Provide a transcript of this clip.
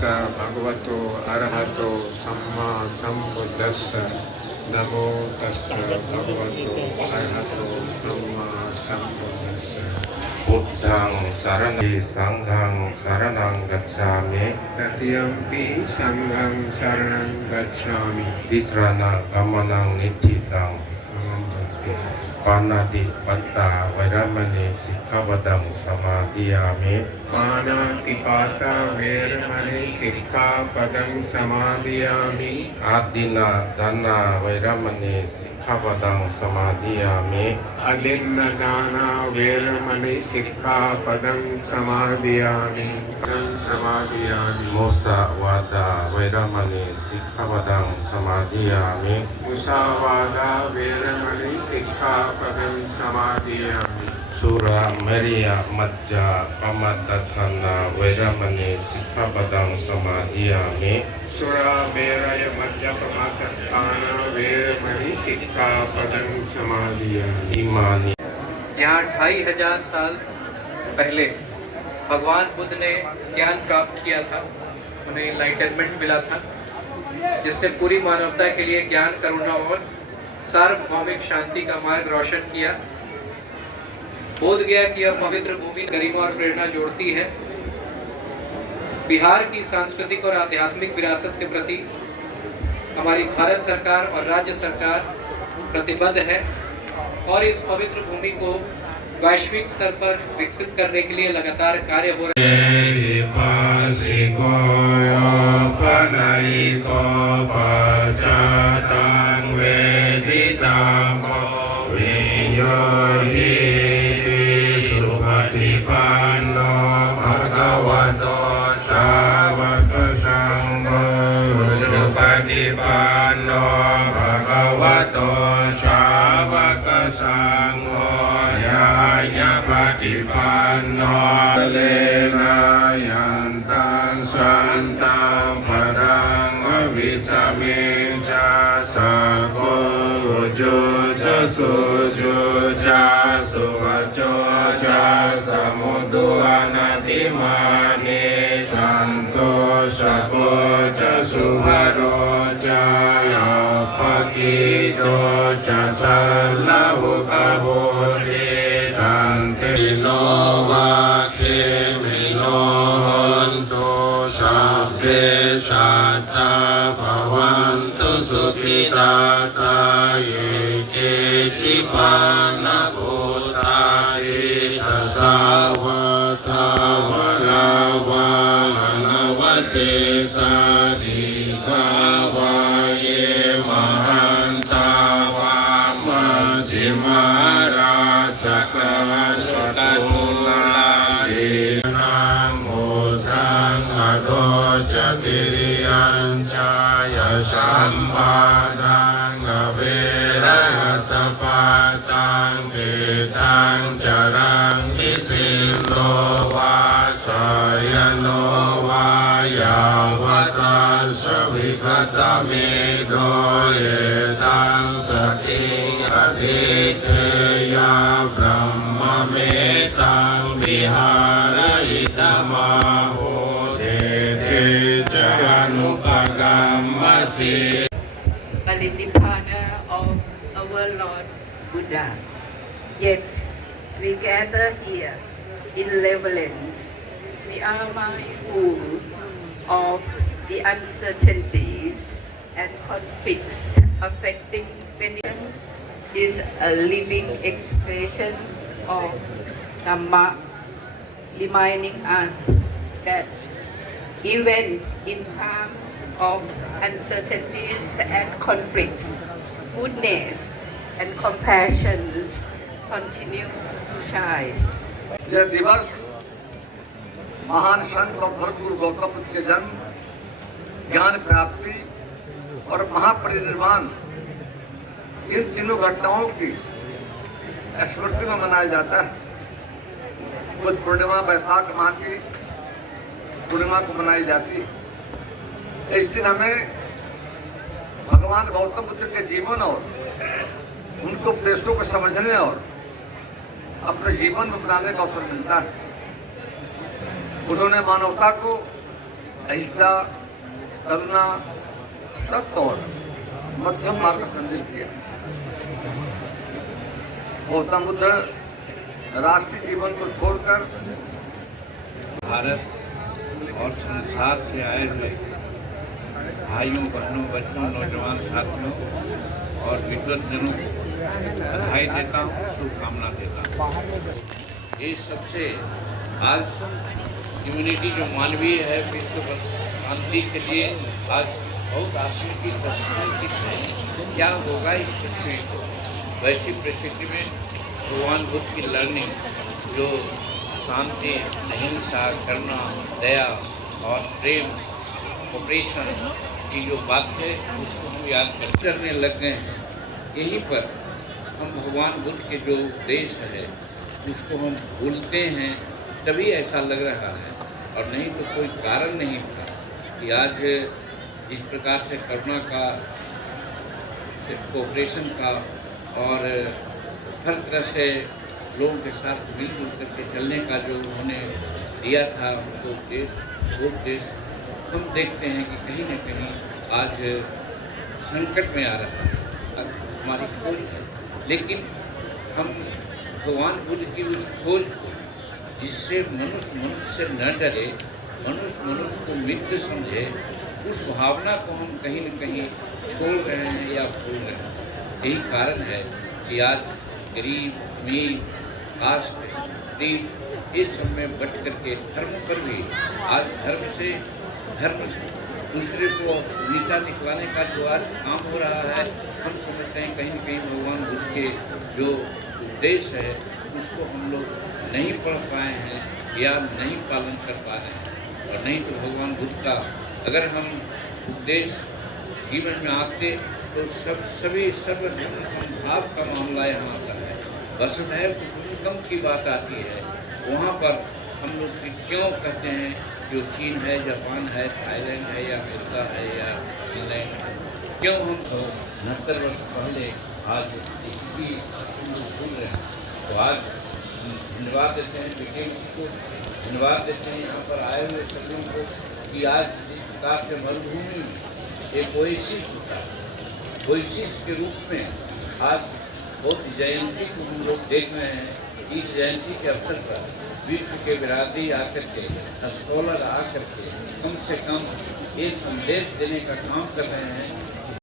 भगवतो अरहतो सम्मा सम्बुद्धस्स नमो तस्स भगवतो अरहतो सम्मा सम्बुद्धस्स बुद्धं शरणं संघं शरणं गच्छामि ततियम्पि संघं शरणं गच्छामि तिसरनं गमनं निश्चितं पाणातिपाता वैरमणि सिक्खापदं समादियामि पाणातिपाता वैरमणि सिक्खापदं समादियामि आदिन्नदाना वैरमणि सिक्खापदं समादियामि अदिन्नदाना वैरमणि सिक्खापदं समादियामि मुसावादा वैरमणि सिक्खापदं समादियामि मुसावादा वैरमणि सिक्खापदं समादियामि सुरामेरय मज्जा पमादानाः वैरमणि सिक्खापदं समादियामि सुरामेरय मज्जपमादानाः वैरमणि सिक्खापदं समादियामि इमानि। यहाँ 2500 साल पहले भगवान बुद्ध ने ज्ञान प्राप्त किया था, उन्हें इनलाइटनमेंट मिला था, जिसने पूरी मानवता के लिए ज्ञान, करुणा और सार्वभौमिक शांति का मार्ग रोशन किया। बोध गया कि यह पवित्र भूमि गरिमा और प्रेरणा जोड़ती है। बिहार की सांस्कृतिक और आध्यात्मिक विरासत के प्रति हमारी भारत सरकार और राज्य सरकार प्रतिबद्ध है और इस पवित्र भूमि को वैश्विक स्तर पर विकसित करने के लिए लगातार कार्य हो रहे हैं। Yantam santam padang visameja sago ujuja sujuja suvajoja samudu anadimani santo sagoja suvaroja yapakijo chasalahu kabodi sante nova sabbe sata bhavantu sukhitata yeke chipana bhutaye tasavata varava anavasesa digavaye mahantava majimara sakalotulaye Jatiriyanchaya sampadang avera sapatang ketang charang disilo vasayano vayavata savikata medo yetang saking aditeya brahma metang vihara itamaho Parinirvana of our Lord Buddha. Yet we gather here in reverence. We are mindful of the uncertainties and conflicts affecting many. Is a living expression of Dhamma, reminding us that even in times of uncertainties and conflicts, goodness and compassion continue to shine. यह दिवस महान संत और धर्मगुरु गौतम बुद्ध के जन्म, ज्ञान प्राप्ति और महापरिनिर्वाण, इन तीनों घटनाओं की स्मृति में मनाया जाता है। बुद्ध पूर्णिमा वैशाख माह की पूर्णिमा को मनाई जाती है। इस दिन हमें भगवान गौतम बुद्ध के जीवन और उनको उपदेशों को समझने और अपने जीवन में अपनाने का अवसर मिलता है। उन्होंने मानवता को अहिंसा, करुणा, सत्य और मध्यम मार्ग का संदेश दिया। गौतम बुद्ध राष्ट्रीय जीवन को छोड़कर भारत और संसार से आए हुए भाइयों, बहनों, बच्चों, नौजवान साथियों और विद्वतजनों को बधाई देता हूँ, शुभकामना देता हूँ। ये सबसे आज ह्यूमैनिटी जो मानवीय है, विश्व शांति के लिए आज बहुत आशंकित है। क्या होगा इस पृथ्वी को? वैसी परिस्थिति में भगवान बुद्ध की लर्निंग जो शांति, अहिंसा, करुणा, दया और प्रेम, कोऑपरेशन की जो बात है उसको हम याद करने लग गए हैं। यहीं पर हम भगवान बुद्ध के जो उपदेश है उसको हम भूलते हैं, तभी ऐसा लग रहा है, और नहीं तो कोई कारण नहीं था कि आज इस प्रकार से करुणा का, कोऑपरेशन का और हर तरह से लोगों के साथ मिलजुल करके चलने का जो उन्होंने दिया था उनको उपदेश हम देखते हैं कि कहीं न कहीं आज संकट में आ रहा है। हमारी खोज है, लेकिन हम भगवान बुद्ध की उस खोज को, जिससे मनुष्य से न डरे, मनुष्य को मित्र समझे, उस भावना को हम कहीं न कहीं छोड़ रहे हैं या भूल रहे हैं। यही कारण है कि आज गरीब, अमीर, कास्ट, गरीब इस सब में बट करके धर्म पर भी आज धर्म दूसरे को नीचा दिखलाने का जो आज काम हो रहा है, हम समझते हैं कहीं न कहीं भगवान बुद्ध के जो उपदेश है उसको हम लोग नहीं पढ़ पाए हैं या नहीं पालन कर पा रहे हैं। और नहीं तो भगवान बुद्ध का अगर हम उपदेश जीवन में आते तो सभी सर्वधर्म समभाव का मामला यहाँ आता है। वसुधैव कुटुम्बकम की बात आती है, वहाँ पर हम लोग क्यों कहते हैं जो चीन है, जापान है, थाईलैंड है या अमेरिका है या इंग्लैंड है, क्यों हम 69 वर्ष पहले आज इसकी भूल रहे हैं। तो आज धन्यवाद देते हैं ब्रिटेन को, धन्यवाद देते हैं यहाँ पर आए हुए सभी को कि आज जिस प्रकार से मरुभूमि में एक ओएसिस होता है, ओएसिस के रूप में आज बहुत जयंती को हम लोग देख रहे हैं। इस जयंती के अवसर पर विश्व के बिरादरी आकर के, स्कॉलर आकर के कम से कम एक संदेश देने का काम कर रहे हैं